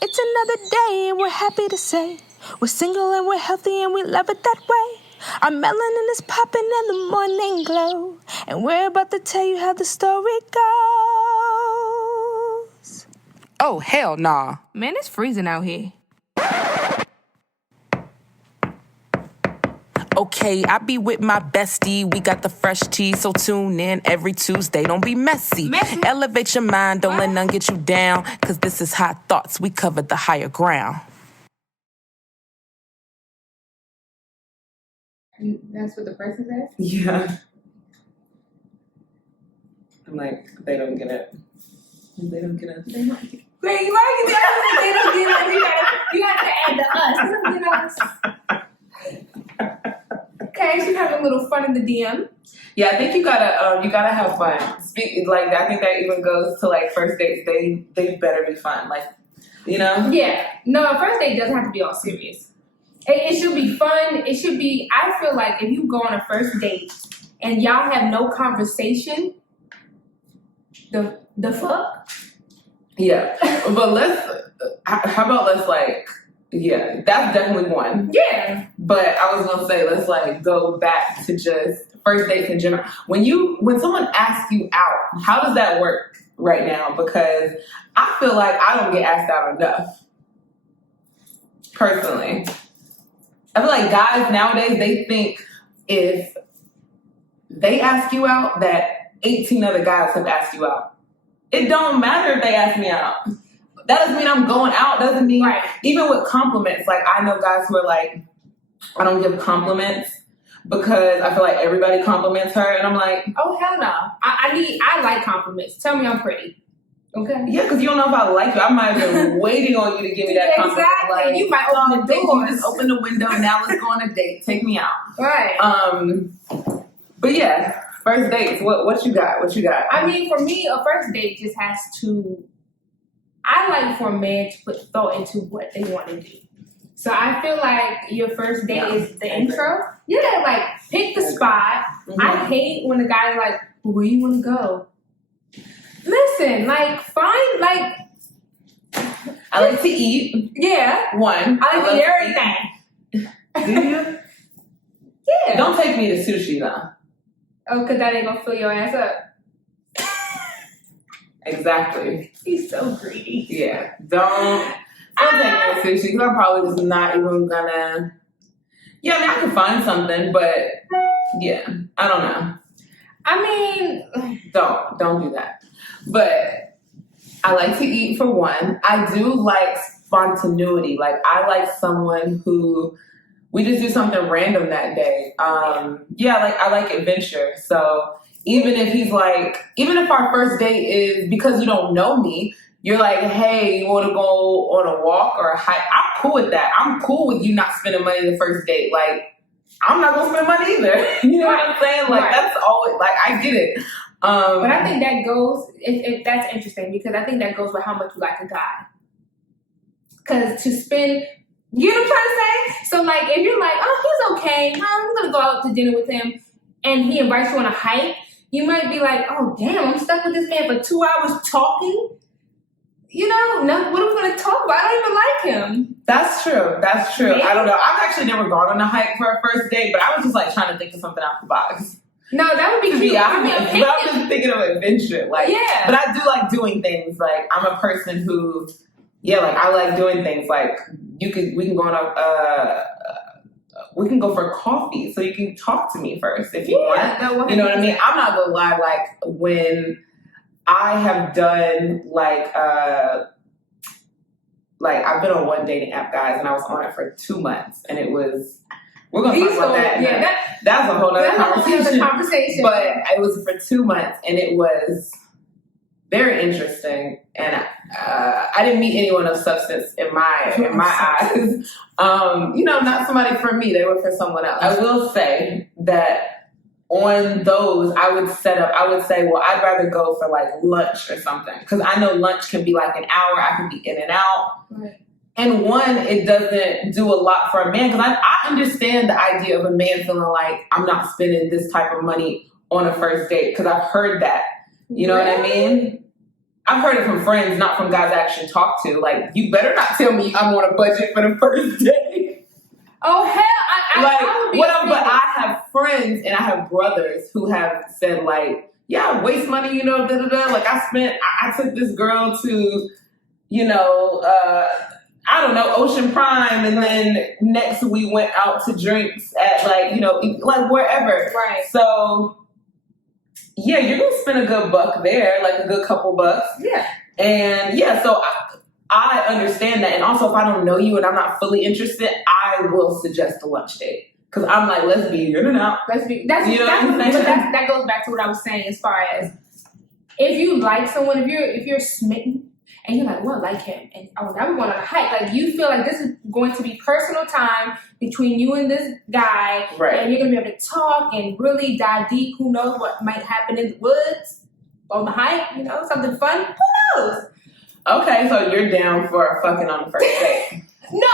It's another day and we're happy to say we're single and we're healthy and we love it that way. Our melanin is popping in the morning glow, and we're about to tell you how the story goes. Oh, hell nah. Man, it's freezing out here. Okay, I be with my bestie. We got the fresh tea, so tune in every Tuesday. Don't be messy. Elevate your mind, don't let none get you down. Cause this is Hot Thoughts. We covered the higher ground. That's what the person says? Yeah. I'm like, they don't get it. They don't get it. They don't get it. Wait, you already said they don't get it. You have to add the us. They don't get us. Okay, so you have a little fun in the DM. Yeah, I think you gotta have fun. I think that even goes to like first dates. They better be fun, like, you know. Yeah, no, a first date doesn't have to be all serious. It should be fun. It should be. I feel like if you go on a first date and y'all have no conversation, the fuck. Yeah, but how about let's like. Yeah, that's definitely one. Yeah. But I was gonna say, let's like go back to just first dates in general. When someone asks you out, how does that work right now? Because I feel like I don't get asked out enough. Personally. I feel like guys nowadays, they think if they ask you out, that 18 other guys have asked you out. It don't matter if they ask me out. That doesn't mean I'm going out. Doesn't mean, right. Even with compliments, like I know guys who are like, I don't give compliments because I feel like everybody compliments her, and I'm like, oh hell no. I like compliments. Tell me I'm pretty. Okay. Yeah, because you don't know if I like you. I might have been waiting on you to give me that compliment. Exactly. Like, you might open the door. You just open the window. Now let's go on a date. Take me out. Right. But yeah, first dates. What you got? What you got? I mean, for me, a first date just has to. I like for a man to put thought into what they want to do. So I feel like your first date is the intro. Yeah, like pick the spot. Mm-hmm. I hate when the guy's like, where you want to go? Listen, like find like. I like to eat. Yeah. One. I like to eat everything. Do you? Yeah. Don't take me to sushi though. Oh, because that ain't gonna fill your ass up. Exactly. He's so greedy. Yeah. Don't take me to sushi because I'm probably just not even gonna. Yeah, I mean, I can find something, but yeah, I don't know. I mean, don't do that. But I like to eat for one. I do like spontaneity. Like I like someone who we just do something random that day. Like I like adventure. So even if our first date is because you don't know me, you're like, hey, you want to go on a walk or a hike? I'm cool with that. I'm cool with you not spending money the first date. Like, I'm not going to spend money either. You know what I'm saying? Like, That's always, like, I get it. But I think that goes, that's interesting because I think that goes with how much you like a guy. Because to spend, you know what I'm trying to say? So, like, if you're like, oh, he's okay. I'm going to go out to dinner with him and he invites you on a hike, you might be like, oh, damn, I'm stuck with this man for 2 hours talking. You know, what are we going to talk about? I don't even like him. That's true. Maybe. I don't know. I've actually never gone on a hike for a first date, but I was just like trying to think of something out the box. No, that would be cute. I'm just thinking of adventure. Like, yeah. But I do like doing things. Like, I'm a person who, I like doing things. Like, we can go on we can go for coffee, so you can talk to me first if you want. You know what I mean? I'm not gonna lie. Like when I have done like I've been on one dating app, guys, and I was on it for 2 months, and it was. We're gonna talk about that. Yeah, that's a whole other conversation. But it was for 2 months, and it was very interesting. And I didn't meet anyone of substance in my eyes. Not somebody for me. They were for someone else. I will say that on those, I would say, well, I'd rather go for like lunch or something because I know lunch can be like an hour. I can be in and out. Right. And one, it doesn't do a lot for a man because I understand the idea of a man feeling like I'm not spending this type of money on a first date because I've heard that. You know what I mean? I've heard it from friends, not from guys I actually talk to. Like, you better not tell me I'm on a budget for the first day. Oh hell, I would be offended. But I have friends and I have brothers who have said like, yeah, I waste money, you know, Like I took this girl to, you know, I don't know, Ocean Prime, and then next we went out to drinks at like, you know, like wherever. Right. So yeah, you're gonna spend a good buck there, like a good couple bucks. Yeah. And yeah, so I understand that. And also, if I don't know you and I'm not fully interested, I will suggest a lunch date. Because I'm like, let's be in and out. That goes back to what I was saying as far as if you like someone, if you're smitten and you're like, well, I like him, and now we're going on a hike. Like, you feel like this is going to be personal time between you and this guy, right? And you're going to be able to talk and really dive deep. Who knows what might happen in the woods, on the hike, you know, something fun. Who knows? Okay, so you're down for fucking on the first date. No,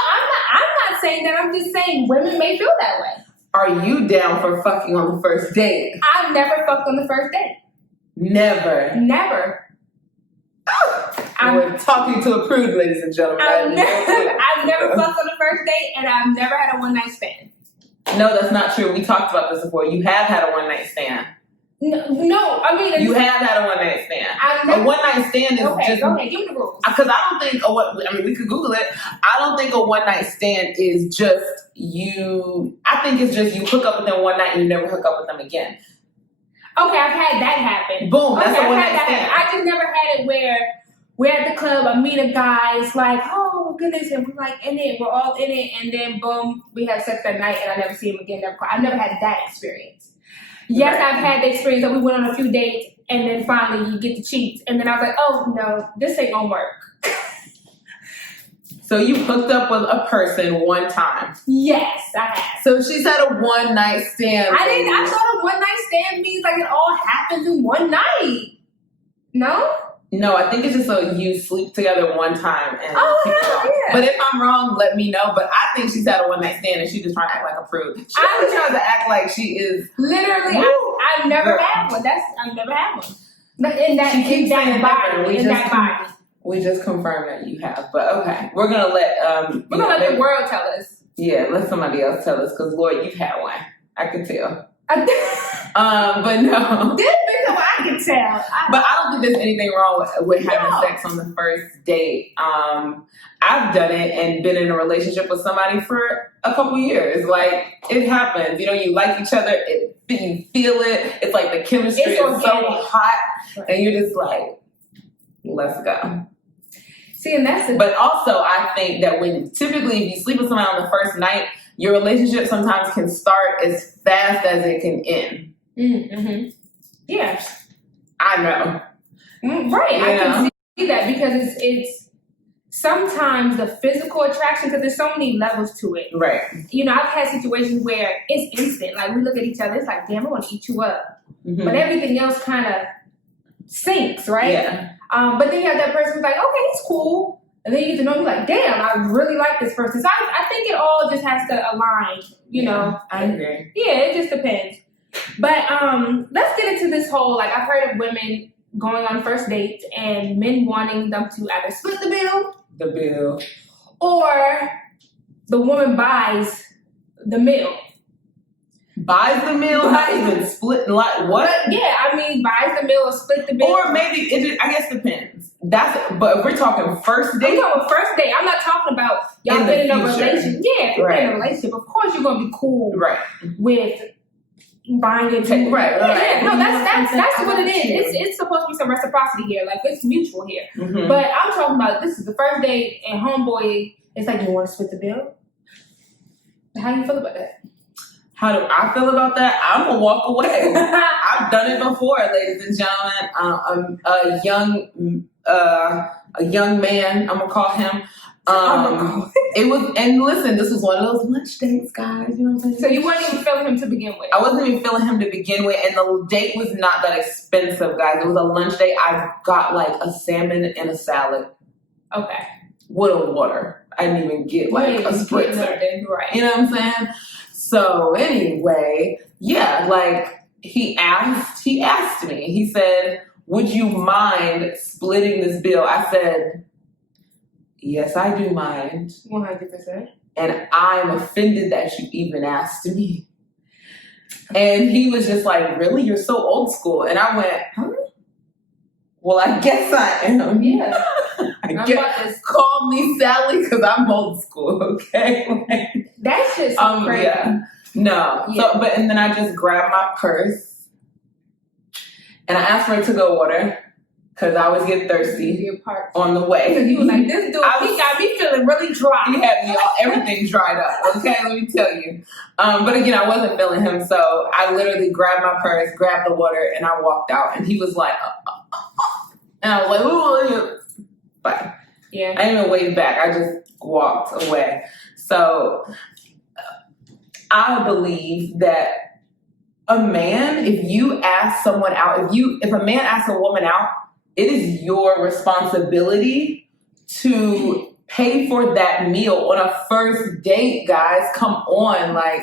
I'm not saying that. I'm just saying women may feel that way. Are you down for fucking on the first date? I've never fucked on the first date. Never. We're talking to a prude, ladies and gentlemen. I've never fucked on the first date, and I've never had a one-night stand. No, that's not true. We talked about this before. You have had a one-night stand. No, I mean... You have had a one-night stand. A one-night stand is okay, just... Okay, give me the rules. Because I don't think... we could Google it. I don't think a one-night stand is just you... I think it's just you hook up with them one night and you never hook up with them again. Okay, I've had that happen. Boom, that's a one-night stand. I just never had it where we're at the club, I meet a guy, it's like, oh, goodness, and we're like in it, we're all in it, and then boom, we have sex that night and I never see him again. I've never had that experience. Yes, right. I've had the experience that we went on a few dates and then finally you get to cheat. And then I was like, oh, no, this ain't gonna work. So you hooked up with a person one time? Yes, I have. So she's had a one-night stand. I thought a one-night stand means like it all happens in one night. No? No, I think it's just so you sleep together one time and keep it on. Yeah. But if I'm wrong, let me know. But I think she's had a one-night stand and she's just trying to act like a prude. She's trying to act like she is... Literally, I've never had one. I've never had one. In that body. We just confirmed that you have. But okay, we're going to let... the world tell us. Yeah, let somebody else tell us. Because, Lord, you've had one. I can tell. But no. This is what I can tell. But I don't think there's anything wrong with having sex on the first date. I've done it and been in a relationship with somebody for a couple years. Like, it happens. You know, you like each other. You feel it. It's like the chemistry is so hot. Right. And you're just like, let's go. See, and that's But also, I think that typically if you sleep with somebody on the first night, your relationship sometimes can start as fast as it can end. Mm-hmm. Yeah. I know. Right. I can see that because it's sometimes the physical attraction, because there's so many levels to it. Right. You know, I've had situations where it's instant. Like, we look at each other, it's like, damn, I want to eat you up. Mm-hmm. But everything else kind of sinks, right? Yeah. But then you have that person who's like, okay, he's cool. And then you get to know, you're like, damn, I really like this person. So I think it all just has to align, you know. I agree. Yeah, it just depends. But let's get into this whole, like, I've heard of women going on first dates and men wanting them to either split the bill. Or the woman buys the meal. Buys the meal? Not even split, like, what? Yeah, I mean, buys the meal or split the bill. Or maybe, I guess depends. But if we're talking first date. I'm talking first date. I'm not talking about y'all been in a relationship. Yeah, if you're in a relationship, of course you're going to be cool with buying and taking. Right. Yeah, no, that's what it is. It's supposed to be some reciprocity here. Like, it's mutual here. Mm-hmm. But I'm talking about, this is the first date and homeboy, it's like, you want to split the bill? How do you feel about that? How do I feel about that? I'm going to walk away. I've done it before, ladies and gentlemen. A young man, I'm going to call him. It was, and listen, this was one of those lunch dates, guys. You know what I'm saying? So you weren't even feeling him to begin with? I wasn't even feeling him to begin with, and the date was not that expensive, guys. It was a lunch date. I got like a salmon and a salad. Okay. With a water. I didn't even get like a spritzer. Right. You know what I'm saying? So anyway, yeah, like he asked me, he said, would you mind splitting this bill? I said, yes, I do mind. 100%. And I'm offended that you even asked me. And he was just like, really? You're so old school. And I went, huh? Well, I guess I am. Yeah. Call me Sally because I'm old school, okay? Like, that's just crazy. Yeah. No. Yeah. So, and then I just grabbed my purse and I asked for to-go water because I always get thirsty on the way. Because he was like, this dude, he got me feeling really dry. He had me everything dried up, okay? Let me tell you. But again, I wasn't feeling him, so I literally grabbed my purse, grabbed the water, and I walked out. And he was like, and I was like, ooh, bye. Yeah. I didn't even wave back. I just walked away. So I believe that a man, if you ask someone out, if a man asks a woman out, it is your responsibility to pay for that meal on a first date, guys. Come on, like,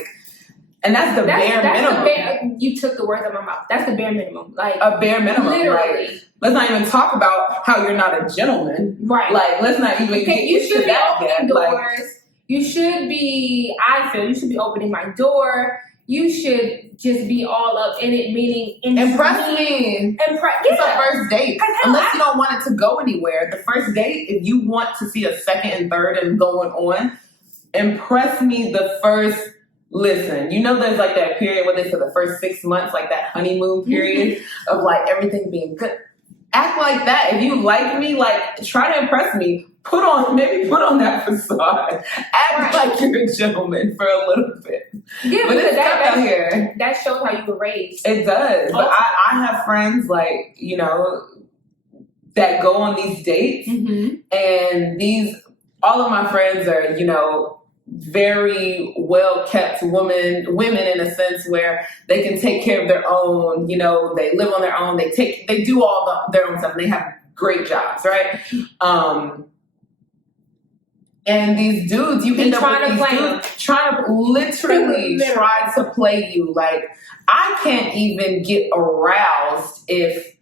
and that's the bare minimum. You took the words out of my mouth. That's the bare minimum. Like a bare minimum. Literally. Like, let's not even talk about how you're not a gentleman. Right. Like, let's not even get you should be opening doors. Like, you should be, I feel, you should be opening my door. You should just be all up in it, meaning impress me. It's a first date. Unless you don't want it to go anywhere. The first date, if you want to see a second and third and going on, impress me the first. Listen, you know there's like that period where they say the first 6 months, like that honeymoon period of like everything being good. Act like that. If you like me, like try to impress me. Put on that facade. Act like you're a gentleman for a little bit. Yeah, but it's out here. That shows how you were raised. It does. But I have friends like, you know, that go on these dates, and all of my friends are, you know, very well kept women in a sense where they can take care of their own, you know, they live on their own, they do all their own stuff, and they have great jobs, right? And these dudes, you end up with these dudes trying to literally try to play you. Like, I can't even get aroused if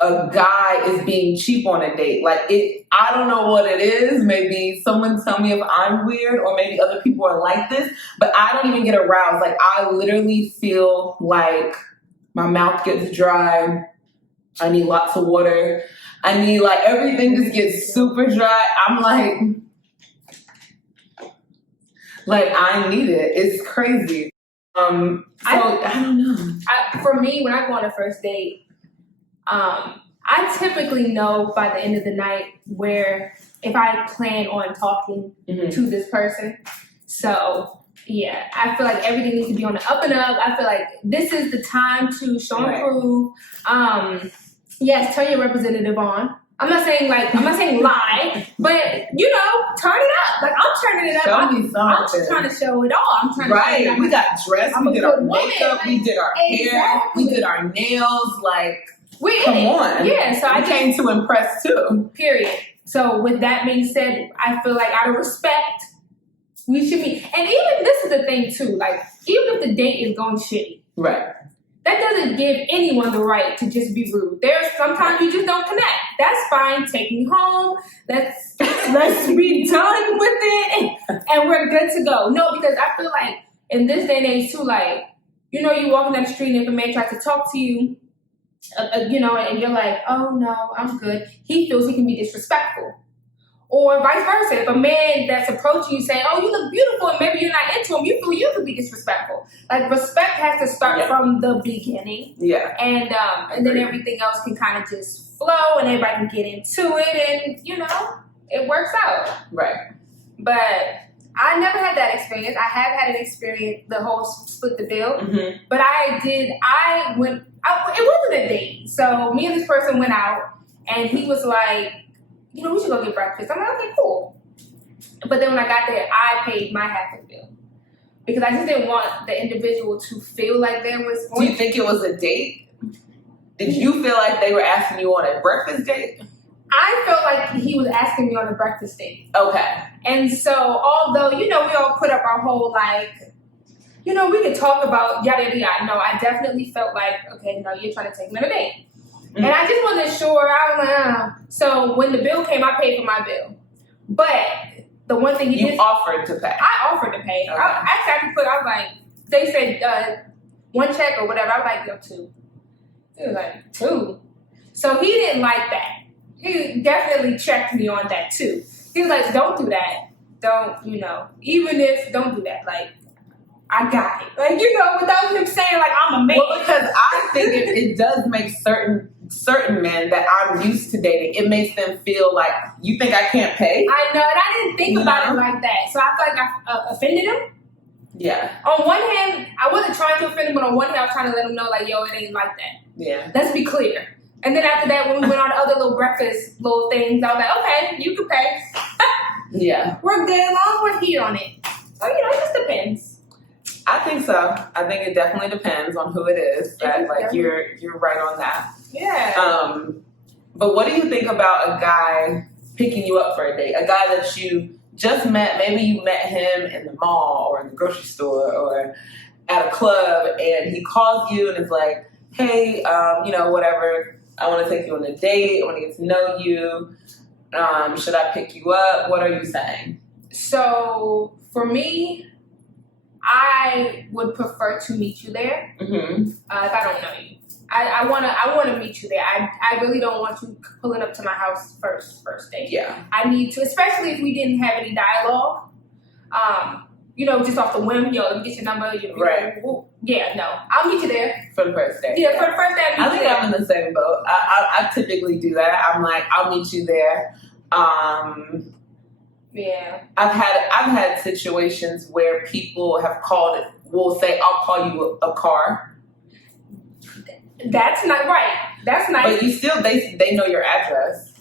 a guy is being cheap on a date. Like, I don't know what it is. Maybe someone tell me if I'm weird or maybe other people are like this, but I don't even get aroused. Like, I literally feel like my mouth gets dry. I need lots of water. I need, like, everything just gets super dry. I'm like I need it. It's crazy. I don't know. For me, when I go on a first date, I typically know by the end of the night where if I plan on talking to this person. So yeah, I feel like everything needs to be on the up and up. I feel like this is the time to show and prove. Yes, turn your representative on. I'm not saying lie, but you know, turn it up. Like, I'm turning it up. I'm just trying to show it all. I'm trying to show it. We got dressed. We did our makeup. We did our hair. We did our nails. Like, come on. Yeah. So I came to impress too. Period. So with that being said, I feel like out of respect, we should be. And even this is the thing too. Like, even if the date is going shitty, right? That doesn't give anyone the right to just be rude. There's sometimes you just don't connect. That's fine. Take me home. Let's be done with it, and we're good to go. No, because I feel like in this day and age too, like, you know, you walking down the street and if a man tries to talk to you, you know, and you're like, oh no, I'm good. He feels he can be disrespectful. Or vice versa. If a man that's approaching you saying, oh, you look beautiful, and maybe you're not into him, you feel you could be disrespectful. Like, respect has to start from the beginning. Yeah. And then everything else can kind of just flow and everybody can get into it and, you know, it works out. Right. But I never had that experience. I have had an experience, the whole split the bill. But it wasn't a date. So me and this person went out and he was like, you know, we should go get breakfast. I'm like, okay, cool. But then when I got there, I paid my half of the bill. Because I just didn't want the individual to feel like there was... Do you think it was a date? Did you feel like they were asking you on a breakfast date? I felt like he was asking me on a breakfast date. Okay. And so, although, you know, we all put up our whole, like, you know, we could talk about yada, yada, yada. No, I definitely felt like, okay, no, you're trying to take me on a date. And I just wasn't sure. I was like, So when the bill came, I paid for my bill. But the one thing you offered to pay. I offered to pay. Okay. I was like, they said one check or whatever. I was like, 2. He was like, 2. So he didn't like that. He definitely checked me on that too. He was like, don't do that. Don't, don't do that. Like, I got it. Like, without him saying, like, I'm a man. Well, because I think it does make certain men that I'm used to dating, it makes them feel like, you think I can't pay? I know, and I didn't think about it like that. So I feel like I offended him. Yeah. On one hand, I wasn't trying to offend him, but on one hand, I was trying to let him know, like, yo, it ain't like that. Yeah. Let's be clear. And then after that, when we went on the other little breakfast little things, I was like, okay, you can pay. Yeah. We're good as long as we're here on it. So, it just depends. I think so. I think it definitely depends on who it is. That like you're right on that. Yeah. But what do you think about a guy picking you up for a date? A guy that you just met, maybe you met him in the mall or in the grocery store or at a club, and he calls you and is like, hey, whatever, I want to take you on a date, I want to get to know you, should I pick you up? What are you saying? So, for me, I would prefer to meet you there if I don't know you. I wanna meet you there. I really don't want you pulling up to my house first date. Yeah. I need to, especially if we didn't have any dialogue. Just off the whim, let me get your number. Right. Yeah, no. I'll meet you there. For the first date. Yeah, for the first day. I think I'm in the same boat. I typically do that. I'm like, I'll meet you there. Yeah. I've had situations where people have called, will say, I'll call you a car. That's not right. That's nice. But you still, they know your address.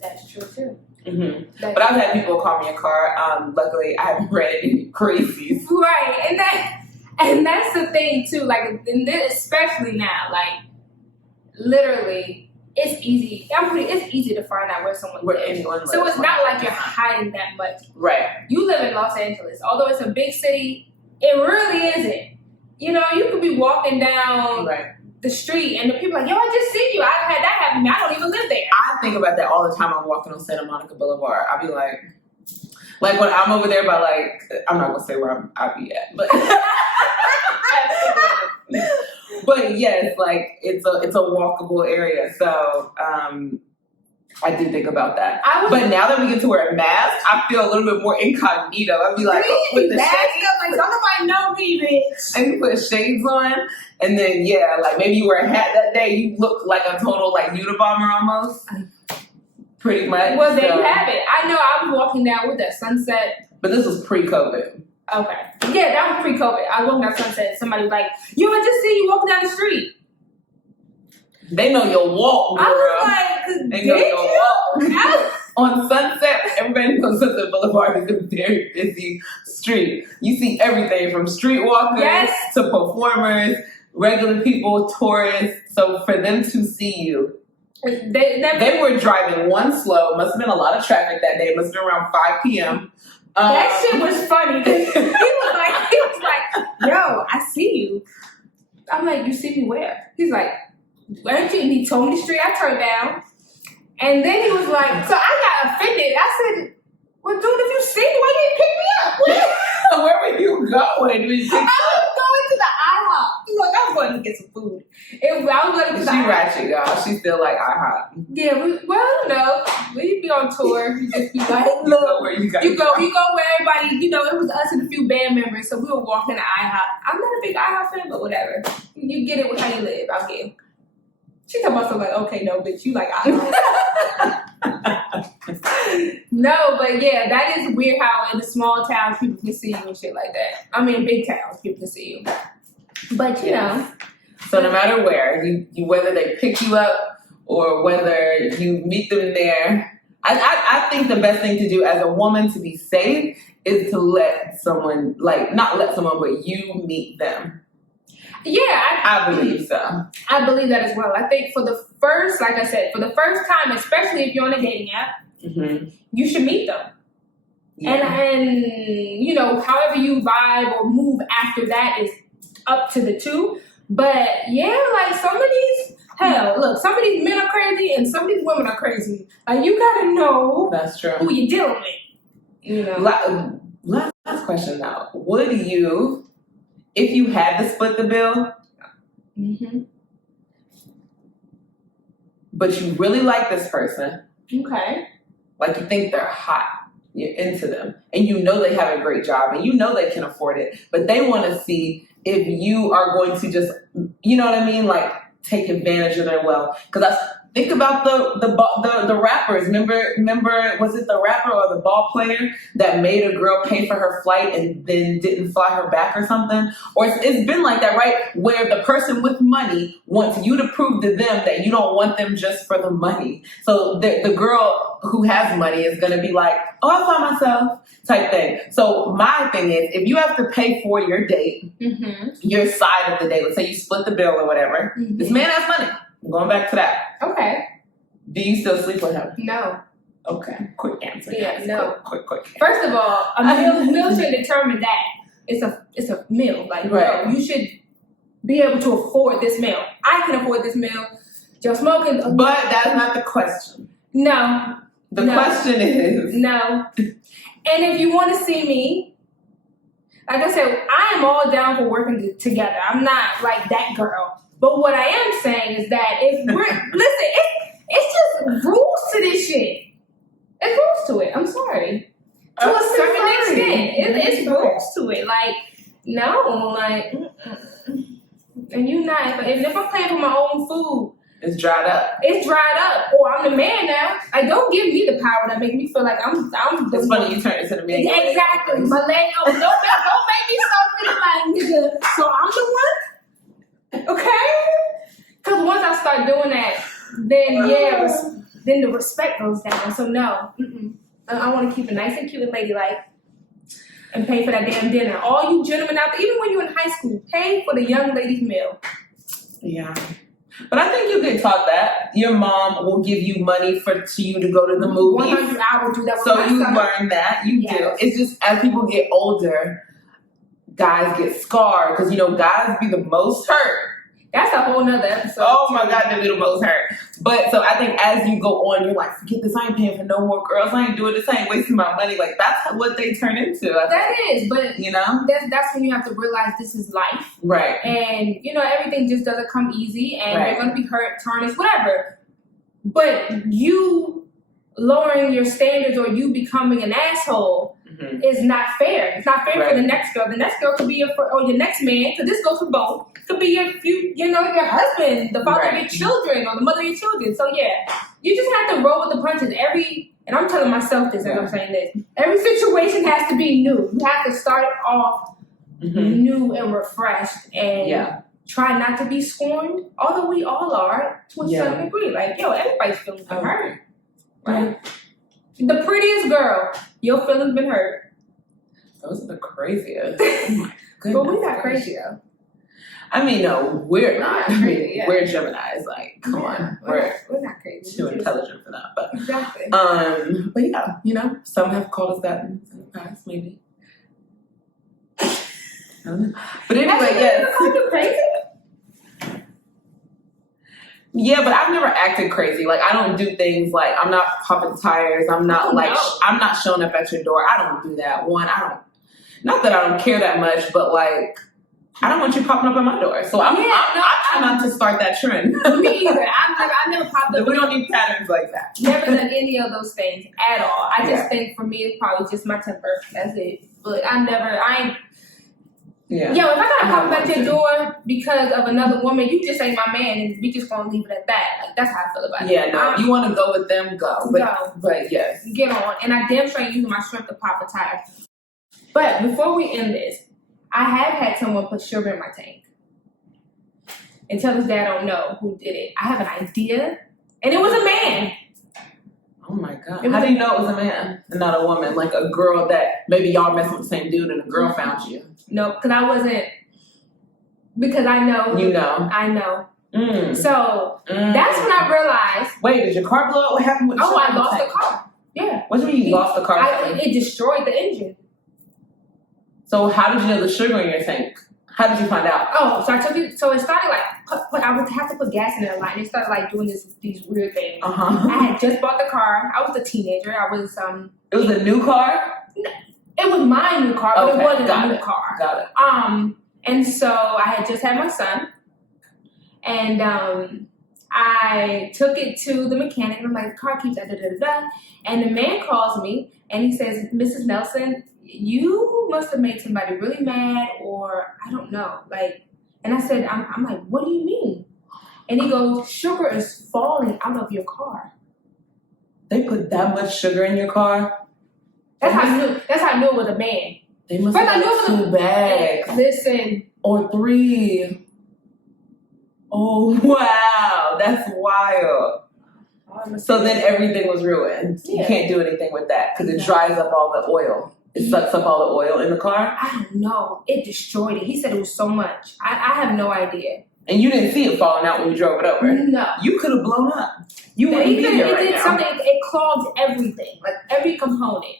That's true too. Mm-hmm. But I've had people call me a car. Luckily, I haven't read any crazies. Right, and that's the thing too. Like, especially now, like, literally, it's easy. It's easy to find out where anyone lives. So it's not like you're hiding that much. Right. You live in Los Angeles, although it's a big city. It really isn't. You could be walking down the street and the people are like, yo, I just see you. I've had that happen to me. I don't even live there. I think about that all the time. I'm walking on Santa Monica Boulevard. I'll be like when I'm over there by I'm not gonna say where I'll be at, but but yes, it's a walkable area. So I did think about that. But now that we get to wear a mask, I feel a little bit more incognito. I'd be like, with the shades, like, don't nobody know me, bitch. And you put shades on, and then maybe you wear a hat that day. You look like a total Unabomber almost. Pretty much. Well, there you have it. I know I was walking down with that Sunset. But this was pre-COVID. Okay. Yeah, that was pre-COVID. I was walking down Sunset. Somebody was like, yo, I just see you walking down the street. They know your walk, girl. I was like, they know your walk. On Sunset, everybody knows Sunset Boulevard is a very busy street. You see everything from streetwalkers to performers, regular people, tourists. So for them to see you, they were driving one slow. Must have been a lot of traffic that day. Must have been around 5 p.m. That shit was funny. He was like, yo, I see you. I'm like, you see me where? He's like, where did you? And he told me the street. I turned down. And then he was like, so I got offended. I said, well, dude, if you see me, why you didn't pick me up? Where were you going? I was going to the IHOP. He's like, I was going to get some food. I was going to the IHOP. Ratchet, y'all. She still like IHOP. Yeah, we'd be on tour. You just be like, look, you go where everybody, it was us and a few band members, so we were walking to IHOP. I'm not a big IHOP fan, but whatever. You get it with how you live. I'll get it. She talking about something like, okay, no, bitch, you like IHOP. No, but yeah, that is weird how in the small towns people can see you and shit like that. I mean, big towns people can see you. But you know. So no matter where, you whether they pick you up or whether you meet them there, I think the best thing to do as a woman to be safe is to let someone, not let someone, but you meet them. Yeah, I believe so. I believe that as well. I think for the first time, especially if you're on a dating app, you should meet them. Yeah. And however you vibe or move after that is up to the two. But yeah, some of these Hell, look, some of these men are crazy and some of these women are crazy. Like, you gotta know That's true. who you're dealing with. You know. Last question now. Would you, if you had to split the bill, but you really like this person, okay, like you think they're hot, you're into them, and you know they have a great job, and you know they can afford it, but they want to see if you are going to just, you know what I mean, like take advantage of their wealth. Because think about the rappers. Remember, was it the rapper or the ball player that made a girl pay for her flight and then didn't fly her back or something? Or it's been like that, right? Where the person with money wants you to prove to them that you don't want them just for the money. So the girl who has money is going to be like, oh, I'll fly myself type thing. So my thing is, if you have to pay for your date, your side of the date, let's say you split the bill or whatever, this man has money. I'm going back to that. Okay. Do you still sleep with him? No. Okay. Quick answer. Yeah, no. Quick. First of all, a meal should determine that. It's a meal. Like, right. You should be able to afford this meal. I can afford this meal. Joe smoking. But that's not the question. No. The question is. No. And if you want to see me, like I said, I am all down for working together. I'm not like that girl. But what I am saying is that if we're listen, it's just rules to this shit. It's rules to it. I'm sorry. To a certain extent, it's rules to it. Like, no, like, and you not. If I'm paying for my own food, it's dried up. It's dried up. Or I'm the man now. Like, don't give me the power that make me feel like I'm. It's funny you turn into the man. Exactly. My leg. Don't make me so like nigga. So I'm the one. Okay? Because once I start doing that, then then the respect goes down. So no, I want to keep it nice and cute and ladylike, and pay for that damn dinner. All you gentlemen out there, even when you're in high school, pay for the young lady's meal. Yeah, but I think you get taught that your mom will give you money for you to go to the movies. 100, I will do that. So you learn that do. It's just as people get older, guys get scarred because guys be the most hurt. That's a whole nother episode. Oh my God, they be the most hurt. But so I think as you go on, you're like, forget this. I ain't paying for no more girls. I ain't doing this. I ain't wasting my money. Like that's what they turn into. That is, but that's when you have to realize this is life, right? And everything just doesn't come easy, and you're gonna be hurt, tarnished, whatever. But you lowering your standards or you becoming an asshole is not fair. It's not fair for the next girl. The next girl could be your next man, because this goes for both. Could be your husband, the father of your children, or the mother of your children. So you just have to roll with the punches. And I'm telling myself this as I'm saying this. Every situation has to be new. You have to start it off new and refreshed, and try not to be scorned. Although we all are to a certain degree. Like everybody's feelings been hurt, right? The prettiest girl, your feelings been hurt. Those are the craziest. Oh my goodness. But we're not crazy though. I mean, no, we're not. Crazy, we're Geminis. Like, come on, we're not crazy. Too intelligent for that. But exactly. But some have called us that in the past, maybe. I don't know. But anyway, yes. Called you crazy? Yeah, but I've never acted crazy. Like, I don't do things like I'm not popping tires. I'm not I'm not showing up at your door. I don't do that. Not that I don't care that much, but like. I don't want you popping up at my door, so I try not to start that trend. Me either. I never popped up. We don't need patterns like that. Never done any of those things at all. I just think for me, it's probably just my temper. That's it. But I ain't. Yeah. Yo, if I gotta pop up at your door because of another woman, you just ain't my man, and we just gonna leave it at that. Like that's how I feel about it. Yeah, no. You want to go with them, go. But yes, get on. And I damn sure ain't using my strength to pop a tire. But before we end this. I have had someone put sugar in my tank. Until this day, I don't know who did it. I have an idea, and it was a man. Oh my God. How do you know it was a man and not a woman? Like a girl that maybe y'all messed with the same dude and a girl found you? No, because I wasn't. Because I know. You know. I know. So that's when I realized. Wait, did your car blow up? What happened with the I lost the car. Yeah. What do you mean you lost the car? It destroyed the engine. So how did you know the sugar in your tank? How did you find out? Oh, so I took it. So it started like I would have to put gas in it a lot, and it started like doing these weird things. I had just bought the car. I was a teenager. I was It was a new car. It was my new car, but it wasn't a new car. Got it. And so I had just had my son, and I took it to the mechanic. And I'm like, the car keeps da. And the man calls me, and he says, Mrs. Nelson, you must have made somebody really mad, or I don't know. Like, and I said, I'm like, what do you mean? And he goes, sugar is falling out of your car. They put that much sugar in your car? That's how I knew it was a man. They must have had 2 bags. Listen. Or 3. Oh, wow. That's wild. So then everything was ruined. Yeah. You can't do anything with that because it dries up all the oil. It sucks up all the oil in the car? I don't know. It destroyed it. He said it was so much. I have no idea. And you didn't see it falling out when you drove it over? No. You could have blown up. You wouldn't be here right now. It clogged everything, like every component.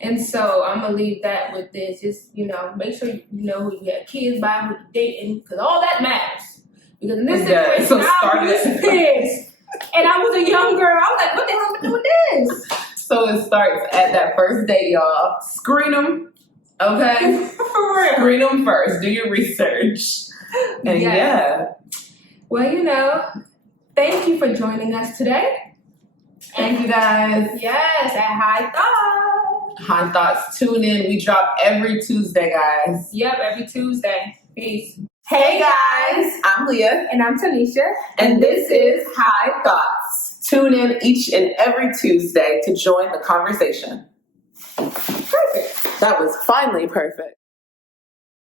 And so I'm going to leave that with this. Just, make sure you know who you have kids by, who you're dating, because all that matters. Because in this situation, I was pissed. And I was a young girl. I was like, what the hell am I doing with this? So it starts at that first date, y'all. Screen them, okay? For real. Screen them first. Do your research. And yeah. Well, thank you for joining us today. Thank you guys. Yes, at High Thoughts. High Thoughts. Tune in. We drop every Tuesday, guys. Yep, every Tuesday. Peace. Hey, guys. I'm Leah. And I'm Tonysha. And this is High Thoughts. Tune in each and every Tuesday to join the conversation. Perfect. That was finally perfect.